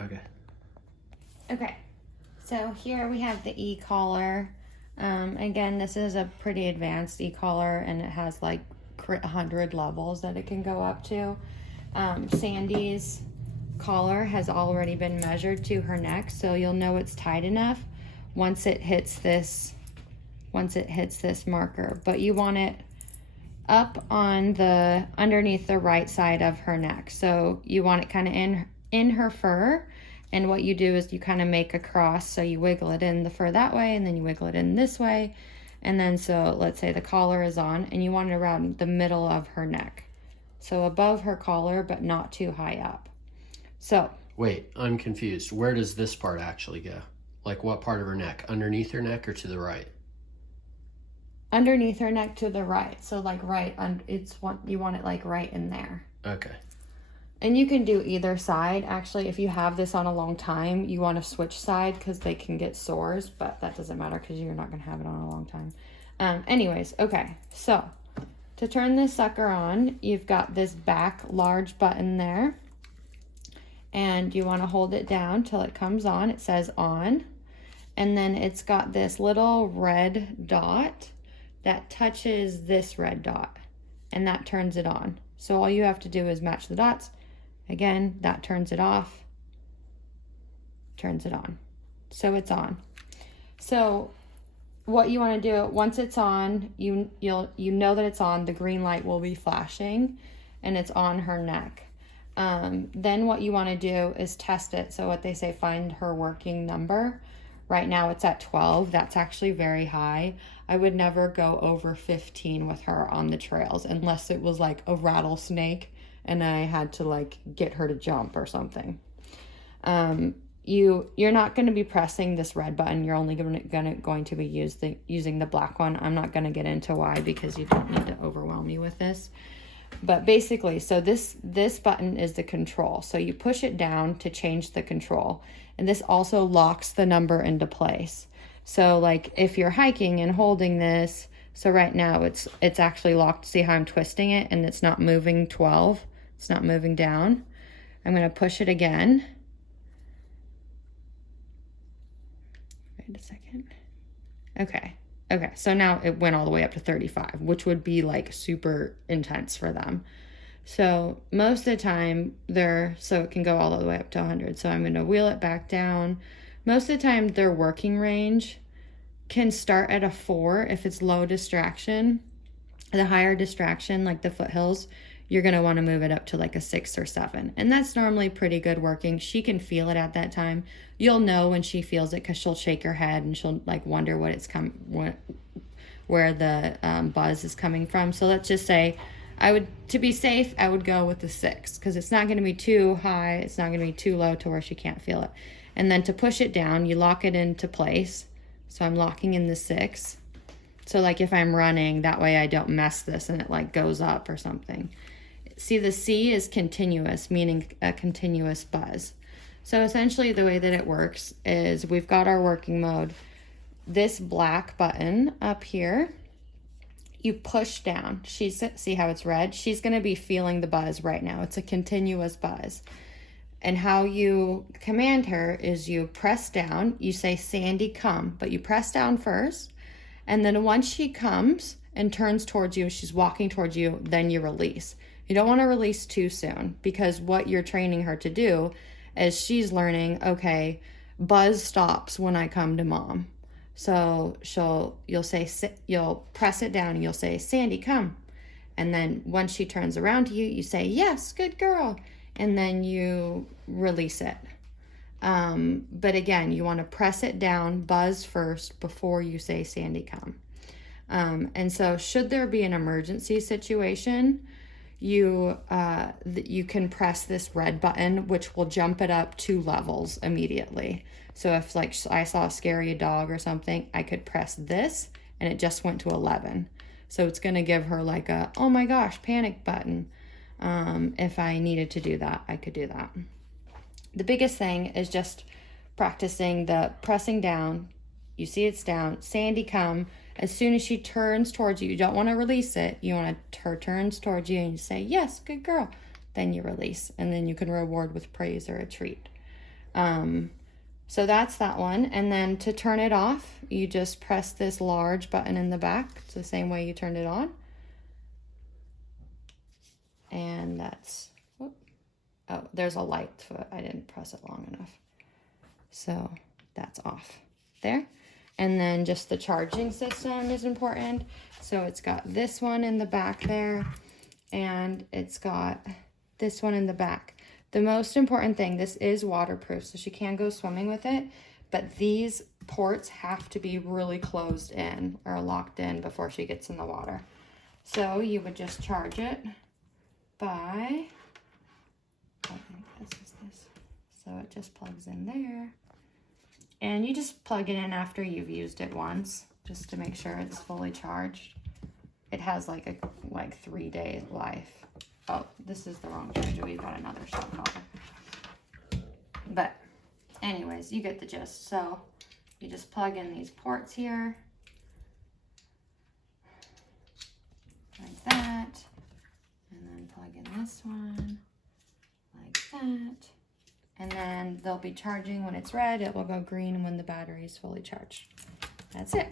Okay. Okay, so here we have the e-collar. Again, this is a pretty advanced e-collar, and it has like 100 levels that it can go up to. Sandy's collar has already been measured to her neck, so you'll know it's tight enough once it hits this marker. But you want it up on the underneath the right side of her neck, so you want it kind of in her fur. And what you do is you kind of make a cross, so you wiggle it in the fur that way, and then you wiggle it in this way. And then, so let's say the collar is on, and you want it around the middle of her neck, so above her collar but not too high up. So Wait, I'm confused. Where does this part actually go? Like what part of her neck? Underneath her neck or to the right? underneath her neck to the right, so like you want it like right in there. Okay. And you can do either side. Actually, if you have this on a long time, you want to switch side because they can get sores, but that doesn't matter because you're not going to have it on a long time. Anyways, okay, so to turn this sucker on, you've got this back large button there, and you want to hold it down till it comes on. It says on, and then it's got this little red dot that touches this red dot, and that turns it on. So all you have to do is match the dots. Again, that turns it off, turns it on. So it's on. So what you want to do, once it's on, you know that it's on, the green light will be flashing, and it's on her neck. Then what you want to do is test it. So what they say, find her working number. Right now it's at 12. That's actually very high. I would never go over 15 with her on the trails unless it was like a rattlesnake and I had to like get her to jump or something. You're not going to be pressing this red button. You're only going to be using the black one. I'm not going to get into why, because you don't need to overwhelm me with this. But basically, so this button is the control. So you push it down to change the control. And this also locks the number into place. So like if you're hiking and holding this, so right now it's actually locked. See how I'm twisting it and it's not moving 12. It's not moving down. I'm going to push it again. Wait a second. Okay, so now it went all the way up to 35, which would be like super intense for them. So most of the time so it can go all the way up to 100. So I'm going to wheel it back down. Most of the time their working range can start at a 4 if it's low distraction. The higher distraction, like the foothills, you're going to want to move it up to like a 6 or 7. And that's normally pretty good working. She can feel it at that time. You'll know when she feels it because she'll shake her head and she'll like wonder where the buzz is coming from. So let's just say to be safe, I would go with the 6 because it's not going to be too high. It's not going to be too low to where she can't feel it. And then to push it down, you lock it into place. So I'm locking in the 6. So like if I'm running, that way I don't mess this and it like goes up or something. See, the C is continuous, meaning a continuous buzz. So essentially the way that it works is we've got our working mode. This black button up here, you push down. See how it's red? She's going to be feeling the buzz right now. It's a continuous buzz. And how you command her is you press down. You say, Sandy, come. But you press down first. And then once she comes and turns towards you, she's walking towards you, then you release. You don't want to release too soon because what you're training her to do is she's learning, okay, buzz stops when I come to mom. So you'll press it down and you'll say, Sandy, come. And then once she turns around to you, you say, yes, good girl. And then you release it. But again, you want to press it down, buzz first before you say, Sandy, come. And so should there be an emergency situation, you can press this red button, which will jump it up 2 levels immediately. So if like I saw a scary dog or something, I could press this and it just went to 11. So it's going to give her like a, oh my gosh, panic button. If I needed to do that, I could do that. The biggest thing is just practicing the pressing down. You see it's down. Sandy, come. As soon as she turns towards you, you don't want to release it. You want her turns towards you and you say, yes, good girl. Then you release. And then you can reward with praise or a treat. So that's that one. And then to turn it off, you just press this large button in the back. It's the same way you turned it on. And that's, oh, there's a light, but I didn't press it long enough. So that's off there. And then just the charging system is important. So it's got this one in the back there, and it's got this one in the back. The most important thing, this is waterproof, so she can go swimming with it, but these ports have to be really closed in or locked in before she gets in the water. So you would just charge it by, I think this is this. So it just plugs in there. And you just plug it in after you've used it once, just to make sure it's fully charged. It has like a 3-day life. Oh, this is the wrong charger. We've got another shock collar. But anyways, you get the gist. So you just plug in these ports here. Like that. And then plug in this one. Like that. And then they'll be charging when it's red. It will go green when the battery is fully charged. That's it.